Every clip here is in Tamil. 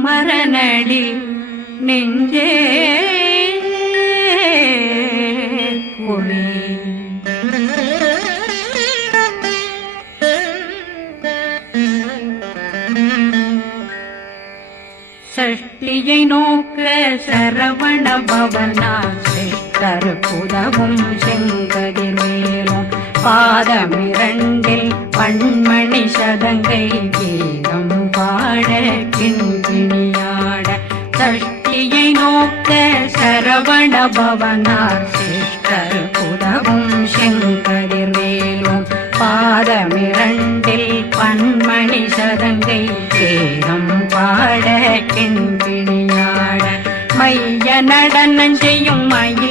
குமரனடி நெஞ்சே குழி சஷ்டியை நோக்க சரவண பவனா சிஷ்டர் புதவும் செங்கதி மேலும். பாதமிரண்டில் பண்மணி சதங்கை கீதம் பாட சரவண சிஷ்டர் புதவும் செங்கடிர் மேலும் பாதமிரண்டில் பன்மணி சதங்கை கேரம் பாட கிண்பிணியாட மைய நடனம் செய்யும் மயில்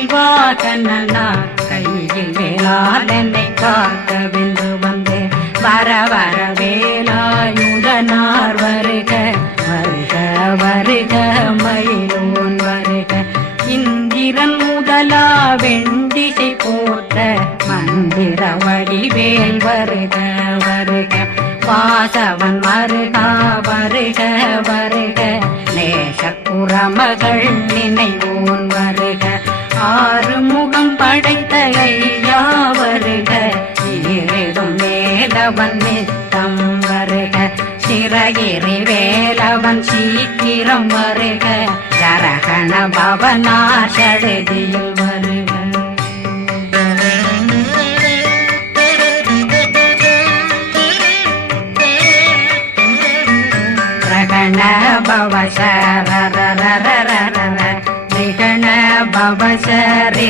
கையில் வேளாதனை காக்க வென்று வந்து வர வர வேலாயுதனார் வருக வருக வருக மயிலும் இந்திரன் முதலா வெண்டிசை போத்த மந்திர வடிவேல் வருக வருக. வாசவன் மருகா வருக வருக. நேசக்குறமகள் நினைவோன் வருக. ஆறு முகம் படைத்த ஐயா வருக. இருதும் மேலவன் நித்தம் வருக. சிறகிரி வேலவன் சீக்கிரம் வருக. ஜரகண பவனா வருக. ரகண பவ நிகண பவ சரி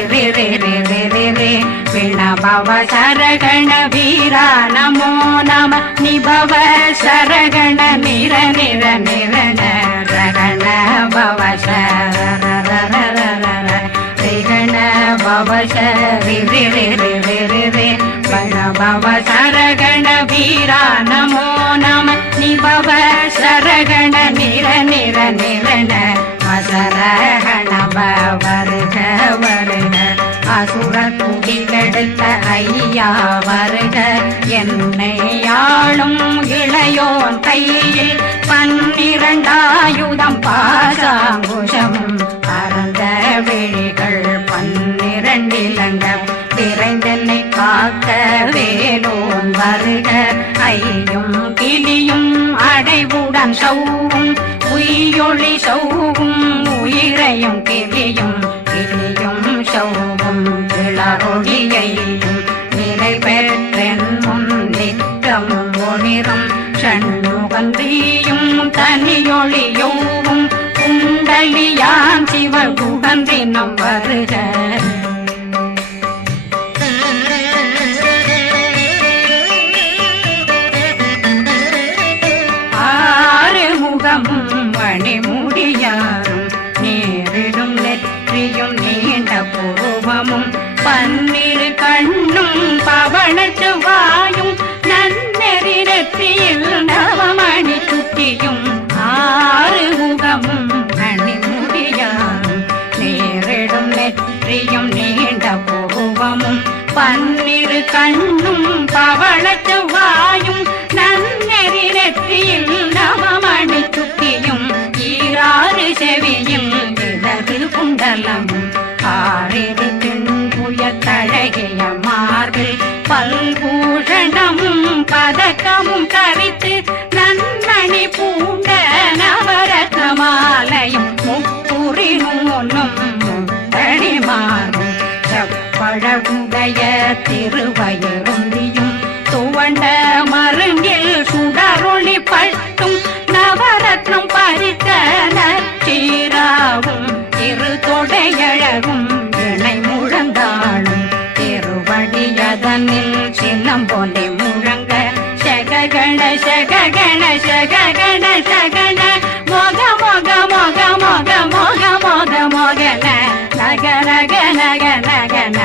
பவ சரகண வீரா நமோ நம நிபவ சரகண நிர நிர நிரண பவ சரி சரகண வீரா நமோ நம நிபவ சரகண நிர நிர நிரண அசரகண வருக வருக அசுர குடிகெடுத்த ஐயா வருக. என்னை ஆளும் இளையோன் கையில் பன்னிரண்டாயுதம் பாசாங்குஷம் அறந்த வெளி பன்னிரண்டிலங்க விரைந்தென்னை காக்க வேணும் வருக. ஐயும் கிளியும் அடைவுடன் சௌவும் உயிரொளி சௌவும் உயிரையும் கிளியும் கிளியும் சௌவும் இளரொளியையும் நிலை பெற்றென் முன் நிற்கம் ஒளிரும். சண்முகந்தியும் தனியொளியோவும் குண்டலியான் சிவ குகந்தினம் வருக. பன்னிரு கண்ணும் பவள செவ்வாயும் நன்னெறி நெற்றியில் நவமணி சுட்டியும். ஆறு முகமும் மணிமுடியாரும் நேரிடும் நெற்றியும் நீண்ட பூவமும் பன்னிரு கண்ணும் பவள செவ்வாயும் நன்னெறி நெற்றியில் நவமணி சுட்டியும். ஈராறு செவியும் இடது குண்டலம். ஆறிரு பல்பூஷணமும் பதக்கமும் தரித்து நன்மணி பூண்ட நவரத்ன மாலையும் முப்புரி நூலும் முத்தணி செப்பழகுடைய திருவயருந்தியும் துவண்ட மருங்கில் சுடரொளி பட்டும் நவரத்னம் பறித்த நச்சீராவும் இரு தொடையழகும் தன்னில் சின்னம் போன்றே முழங்க. சககண சககண சககண சகன. மோக மோக மோக மோக மோக மோக மோகன. நக நக நகன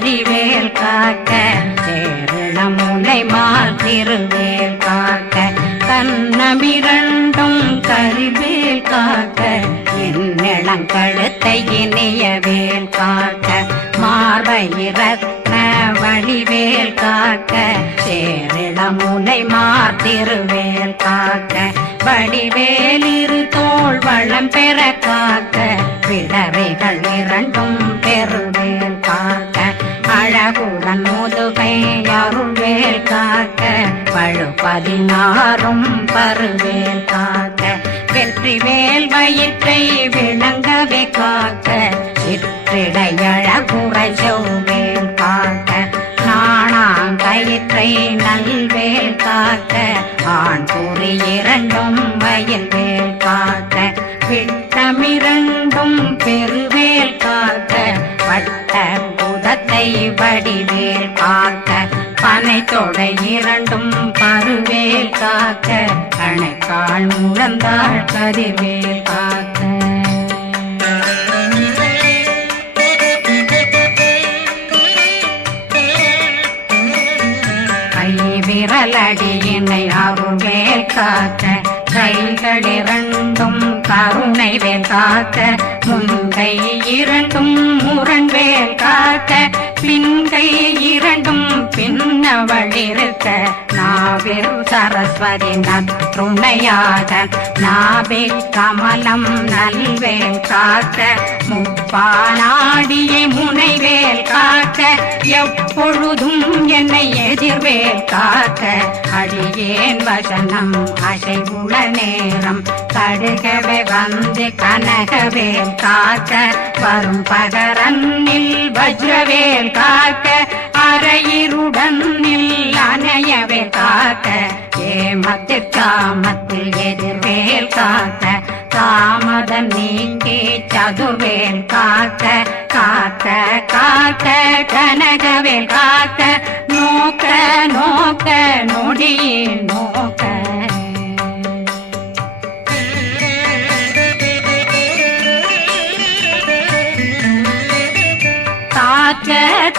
வடிவேல் காக்க சேரணம் முனைமால் திருவேல் காக்க. தன்னமிரண்டும் கருவேல் காக்க என்னிடம் கழுத்தை இனியவேல் காக்க. மார்பயிரத்ன வழிவேல் காக்க சேரிடம் முனைமார் திருவேல் காக்க. வடிவேலிரு தோல் வளம் பெற காக்க பிளவைகள் இரண்டும் பெறுவேல் காக்க. அழகுடன் முதுகை அருள்வேல் காக்க பழு பதினாறும் பருவேல் காக்க. வெற்றி வேல் வயிற்றை விளங்கவே காக்க சிற்றிடையழகுறை செவ்வேல் காக்க. நாணாங்கயிற்றை நல்வேல் காக்க ஆண் கூறி இரண்டும் வயல்வேல் காக்க. விட்டமிரண்டும் பெருவேல் காக்க பட்ட புதத்தை வடிவேல் காக்க பனை இரண்டும் பருவேல் காக்க கணைக்கால் முழந்தாள் கதிர்வேல் காக்க. கை விரலடியினை அருவேல் காக்க கைகளிரண்டும் கருணை வேல் காக்க முன்கை இரண்டும் முரண் வேல் காக்க பின்கை இரண்டும் பின்னவழிருக்க நாவில் சரஸ்வதி நற்றுணையாக நாவில் கமலம் நல்வேல் காக்க முப்பானாடியை முனைவேல் காக்க எப்பொழுதும் என்னை எதிர்வேல் காக்க அடியேன் வசனம் அசைவுள நேரம் கடுகவே வந்து கனகவேல் காக்க வரும் பகரன்னில் வஜ்ரவேல் காக்க அரையிருடன் அணையவே காக்க. ஏமத்தில் காமத்தில் எதிர்வேல் காக்க. தாமதம் நீக்கி சதுர்வேல் காக்க. காக்க காக்க கனகவேல் காக்க. நோக்க நோக்க நொடியில் நோக்க.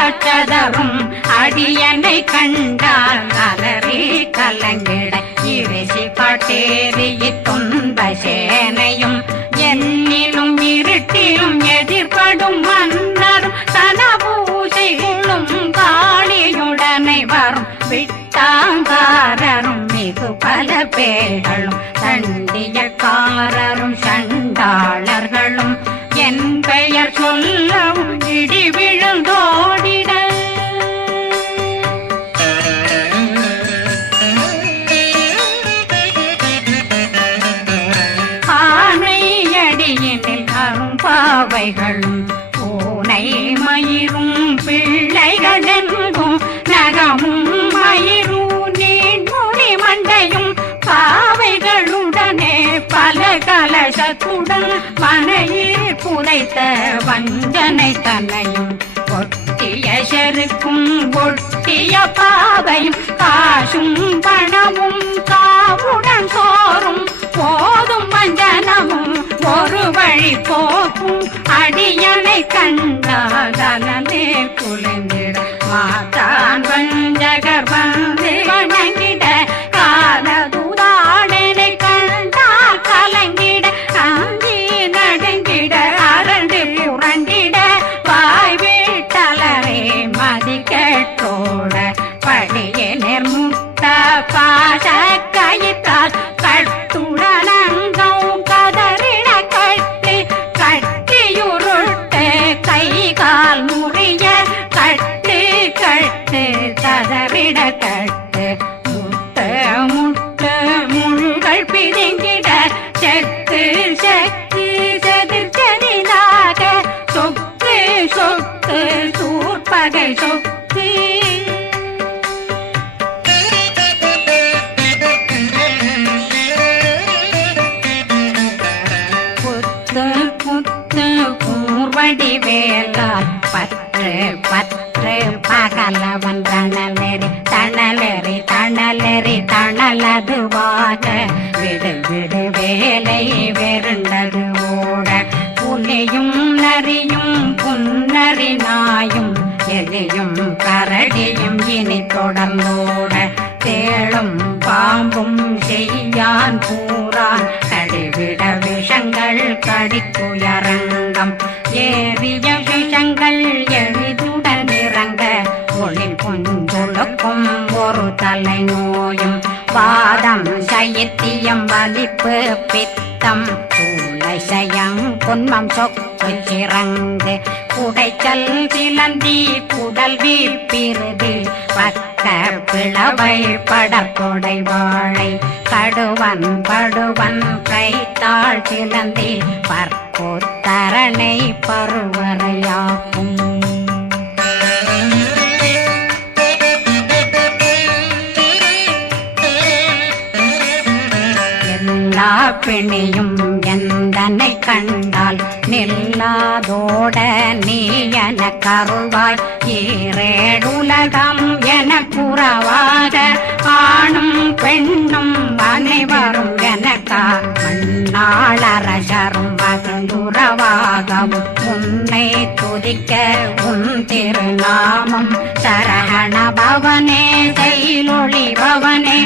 பிரம்மராட்சதரும் அடியனை கண்டால் அலறி கலங்கிட இறைசி காட்டேறி துன்ப சேனையும் என்னிலும் இருட்டிலும் எதிர்படும் மன்னரும் தனபூசைகளும் காளியுடனை வரும். விட்டாங்காரரும் மிகு பல பேர்களும் கலசத்துடன் மனையில் புதைத்த வஞ்சனை தன்னையும் ஒட்டிய செருக்கும் ஒட்டிய பாவையும் காசும் பணமும் காவுடன் சோறும். போதும் வஞ்சனமும் ஒரு வழி போக்கும். அடியனை கண்டாதலே குளிந்திட மாதான் வஞ்சகர் வந்து. துயரங்கம் ஏறிய விஷங்கள் எளிதுடன் இறங்க ஒளில் கொஞ்சொழுக்கும் ஒரு தலை நோயும் பாதம் சைத்தியம் வலிப்பு பித்தம் சயம் பொன்மம் சொக்கு சிறந்து குடைச்சல் சிலந்தி குடல் வீப்பிருது பட்ட பிளவை படற்கொடை வாழை கடுவன் படுவன் கைத்தாள் சிலந்தி பற்போத்தரணை பருவரையாகும் எல்லா பிணியும் எந்தனை கண்டால் நில்லாதோட நீ என கருவாய். ஈரேடுலகம் என குறவாக ஆணும் பெண்ணும் அனைவரும் எனக்கா மண்ணாளரசரும் மகிழ்ந்துறவாகவும் உன்னை துதிக்க உன் திருநாமம் சரகண பவனே செயலொளி பவனே.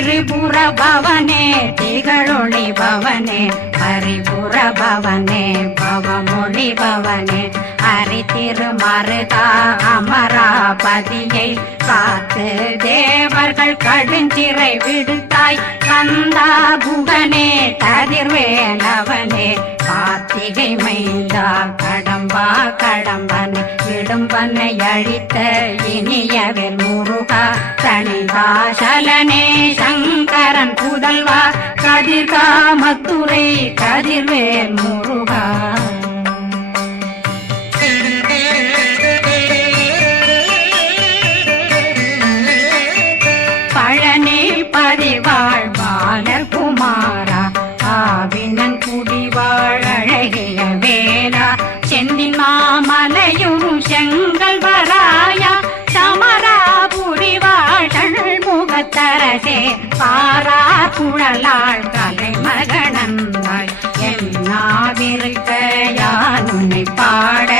திரிபுர பவனே திகழொளி பவனே ஹரிபுர பவனே பவமொழி பவனே. ஹரி திருமருகா அமராபதியை காத்து தேவர்கள் கடுஞ்சிறை விடுத்தாய் கந்தா புகனே கதிர்வேலவனே. கார்த்திகை மைந்தா கடம்பா கடம்பனே. இடும் பன்னை அழித்த இனியவர் முருகா தனிதாசலனே சங்கரன் புதல்வா கதிர்காமத்துறை கதிர்வேல் முருகா. பழனி பதிவா குழலாள் தலை மகனந்தாய் என்னாவிருக்க யான் பாட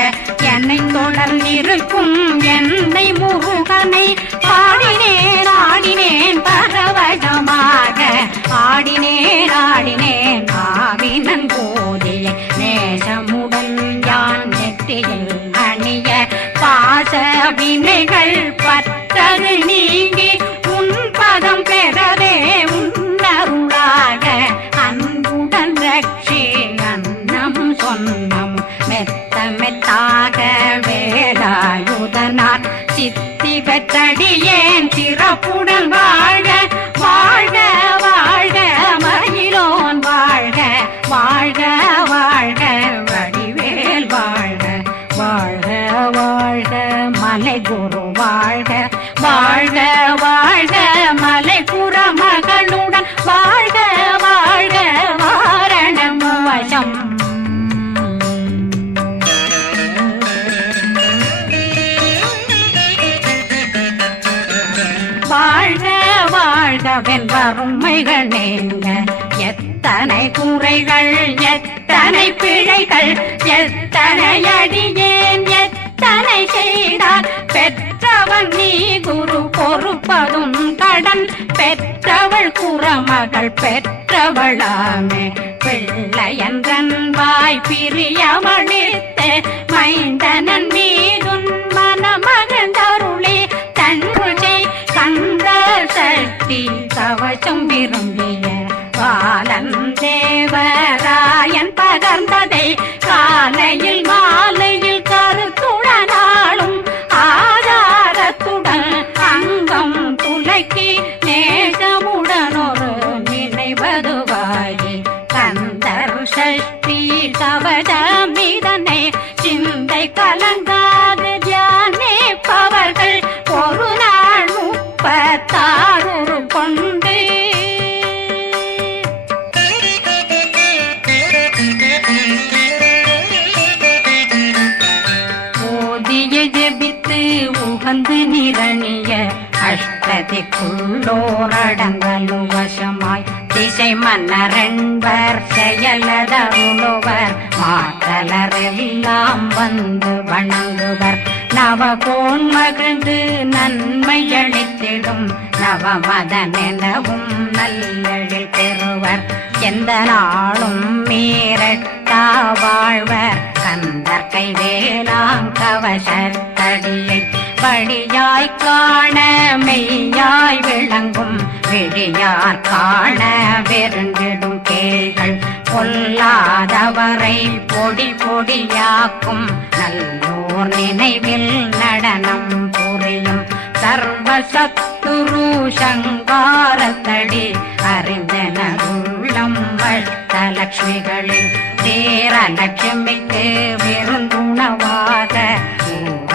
என்னை தொடர்ந்திருக்கும் என்னை முருகனை பாடினேன் ஆடினேன் பரவசமாக. ஆடினேன் ஆடினேன் ஆவினன் போ உடல் வாழ தனையடியேன் எத்தனை செய்தார். பெற்றவன் நீ குரு பொறுப்பதும் கடன். பெற்றவள் குறமகள் பெற்றவளாமே. பிள்ளையன்றன் வாய் பிரியமளித்த அஷ்டதிக்குள்ளோரடங்கலு வசமாய் திசை மன்னரன்பர் செயலதருளுவர் மாற்றலரெல்லாம் வந்து வணங்குவர். நவகோன் மகிழ்ந்து நன்மை அளித்திடும் நவமதனெனவும் நல்லெழில் பெறுவர். எந்த நாளும் மீறட்டா வாழ்வர். கந்தர் கைவேலாங் கவசத்தடிய படியாய் காண மெய்யாய் விளங்கும். விழியார் காண வெருண்டிடும் கேள்கள் பொல்லாதவரை பொடி பொடியாக்கும். நல்லோர் நினைவில் நடனம் புரியும். சர்வசத்துரு சங்காரத்தடி அறிந்தனருள்ளம் வட்டலட்சுமிகளில் தேரலட்சுமிக்கு விருந்துணவாக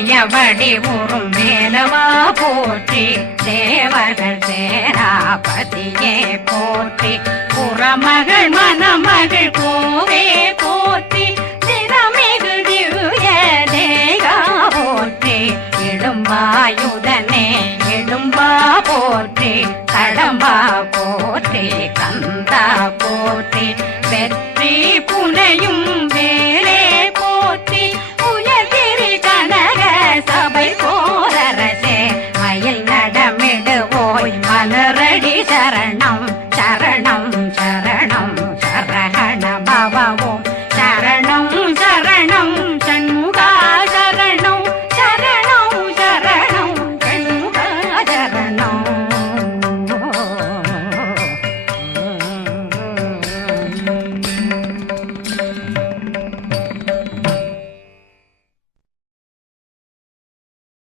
மேவியபடி உறும் வேலவா போற்றி தேவர்கள் சேராபதியே போற்றி. புறமகள் மணமகள் கோவே போற்றி தினமிகு திவ்ய தேகா போற்றி. இடும்பாயுதனே இடும்பா போற்றி கடம்பா போ